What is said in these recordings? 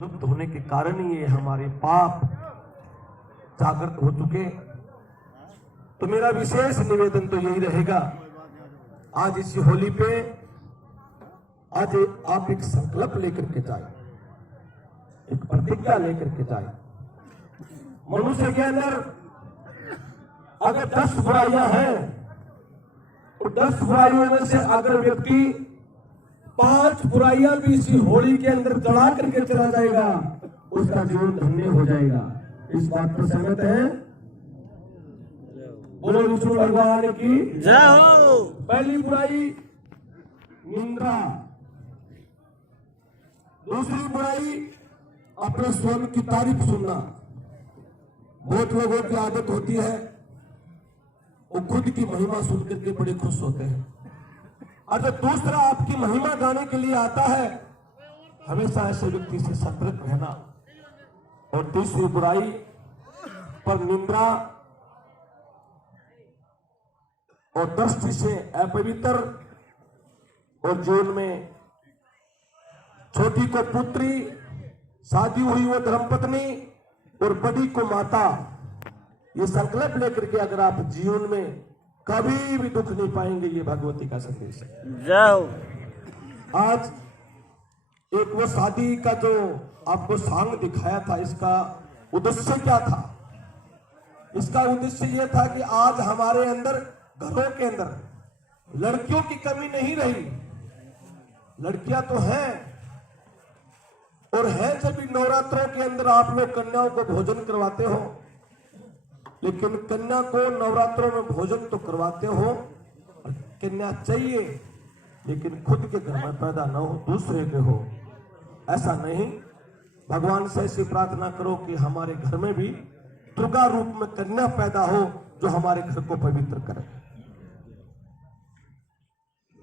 लुप्त होने के कारण ही ये हमारे पाप जागृत हो चुके। तो मेरा विशेष निवेदन तो यही रहेगा, आज इस होली पे आज आप एक संकल्प लेकर के जाए, एक प्रतिज्ञा लेकर के जाए। मनुष्य के अंदर अगर 10 बुराइयां हैं तो 10 बुराइयों में से अगर व्यक्ति 5 बुराइयां भी इसी होली के अंदर जला करके चला जाएगा, उसका जीवन धन्य हो जाएगा। इस बात पर सहमत है? बोलो विष्णु भगवान की जय हो। पहली बुराई निंदा, दूसरी बुराई अपने स्वयं की तारीफ सुनना। बहुत लोगों की आदत होती है वो खुद की महिमा सुनकर के बड़े खुश होते हैं, और जब दूसरा आपकी महिमा गाने के लिए आता है, हमेशा ऐसे व्यक्ति से सतर्क रहना। और तीसरी बुराई पर निंदा और दृष्टि से अपवित्र, और जीवन में छोटी को पुत्री, शादी हुई वो धर्मपत्नी और बड़ी को माता, ये संकल्प लेकर के अगर आप जीवन में कभी भी दुख नहीं पाएंगे, ये भगवती का संदेश है। जय हो। आज एक वो शादी का जो आपको सांग दिखाया था, इसका उद्देश्य क्या था? इसका उद्देश्य यह था कि आज हमारे अंदर घरों के अंदर लड़कियों की कमी नहीं रही। लड़कियां तो हैं, और है जब भी नवरात्रों के अंदर आप लोग कन्याओं को भोजन करवाते हो, लेकिन कन्या को नवरात्रों में भोजन तो करवाते हो, कन्या चाहिए लेकिन खुद के घर में पैदा न हो, दूसरे के हो, ऐसा नहीं। भगवान से ऐसी प्रार्थना करो कि हमारे घर में भी दुर्गा रूप में कन्या पैदा हो, जो हमारे घर को पवित्र करे।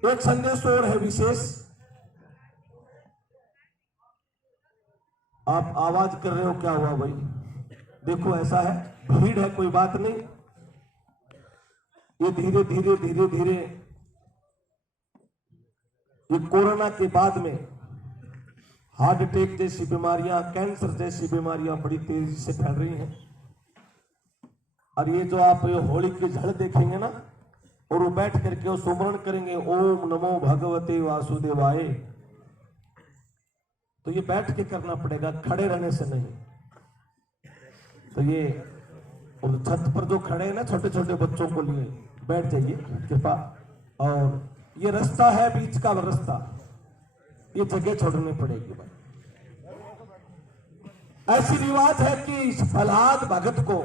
एक संदेश और है विशेष, आप आवाज कर रहे हो, क्या हुआ भाई? देखो ऐसा है, भीड़ है, कोई बात नहीं। ये धीरे धीरे धीरे धीरे ये कोरोना के बाद में हार्ट अटैक जैसी बीमारियां, कैंसर जैसी बीमारियां बड़ी तेजी से फैल रही हैं। और ये जो आप ये होली की झड़ देखेंगे ना, और वो बैठ करके वो सुमरण करेंगे, ओम नमो भगवते वासुदेवाय, तो ये बैठ के करना पड़ेगा, खड़े रहने से नहीं। तो ये और छत पर जो खड़े हैं ना छोटे छोटे बच्चों को लिए, बैठ जाइए कृपा। और ये रास्ता है बीच का रास्ता, ये जगह छोड़नी पड़ेगी भाई। ऐसी रिवाज है कि इस प्रहलाद भगत को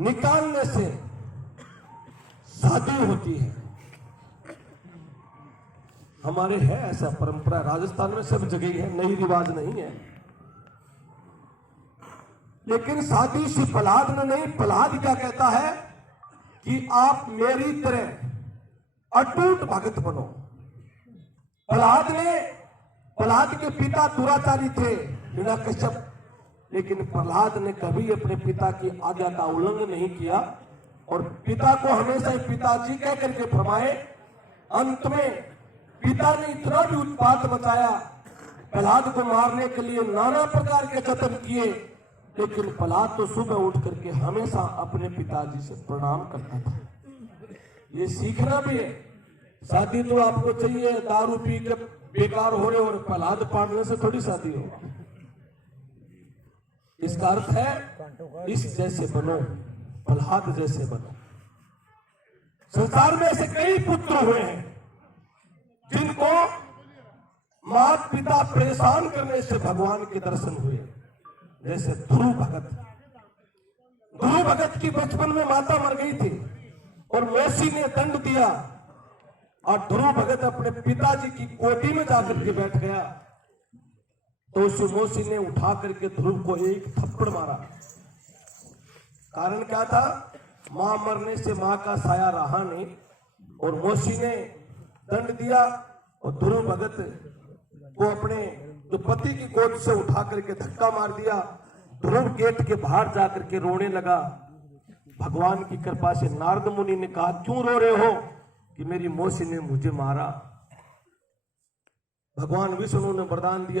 निकालने से शादी होती है। हमारे है ऐसा परंपरा, राजस्थान में सब जगह है, नई रिवाज नहीं है। लेकिन शादी से प्रहलाद ने नहीं, प्रहलाद क्या कहता है कि आप मेरी तरह अटूट भगत बनो। प्रहलाद के पिता दुराचारी थे, हिरण्यकश्यप, लेकिन प्रहलाद ने कभी अपने पिता की आज्ञा का उल्लंघन नहीं किया, और पिता को हमेशा पिताजी कह करके फरमाए। अंत में पिता ने इतना भी उत्पात मचाया, प्रहलाद को मारने के लिए नाना प्रकार के जतन किए, लेकिन प्रहलाद तो सुबह उठ करके हमेशा अपने पिताजी से प्रणाम करता था। ये सीखना भी है। शादी तो आपको चाहिए, दारू पी के बेकार हो रहे और प्रहलाद पाड़ने से थोड़ी शादी हो। इसका अर्थ है इस जैसे बनो, प्रहलाद जैसे बनो। संसार में ऐसे कई पुत्र हुए हैं जिनको माता पिता परेशान करने से भगवान के दर्शन हुए, जैसे ध्रुव भगत। ध्रुव भगत की बचपन में माता मर गई थी और मौसी ने दंड दिया, और ध्रुव भगत अपने पिताजी की गोदी में जाकर के बैठ गया, तो उस मौसी ने उठा करके ध्रुव को एक थप्पड़ मारा। कारण क्या था? मां मरने से मां का साया रहा नहीं, और मौसी ने दंड दिया, और ध्रुव भगत को अपने जो पति की गोद से उठा करके धक्का मार दिया। ध्रुव गेट के बाहर जाकर के रोने लगा। भगवान की कृपा से नारद मुनि ने कहा, क्यों रो रहे हो? कि मेरी मौसी ने मुझे मारा। भगवान विष्णु ने वरदान दिया।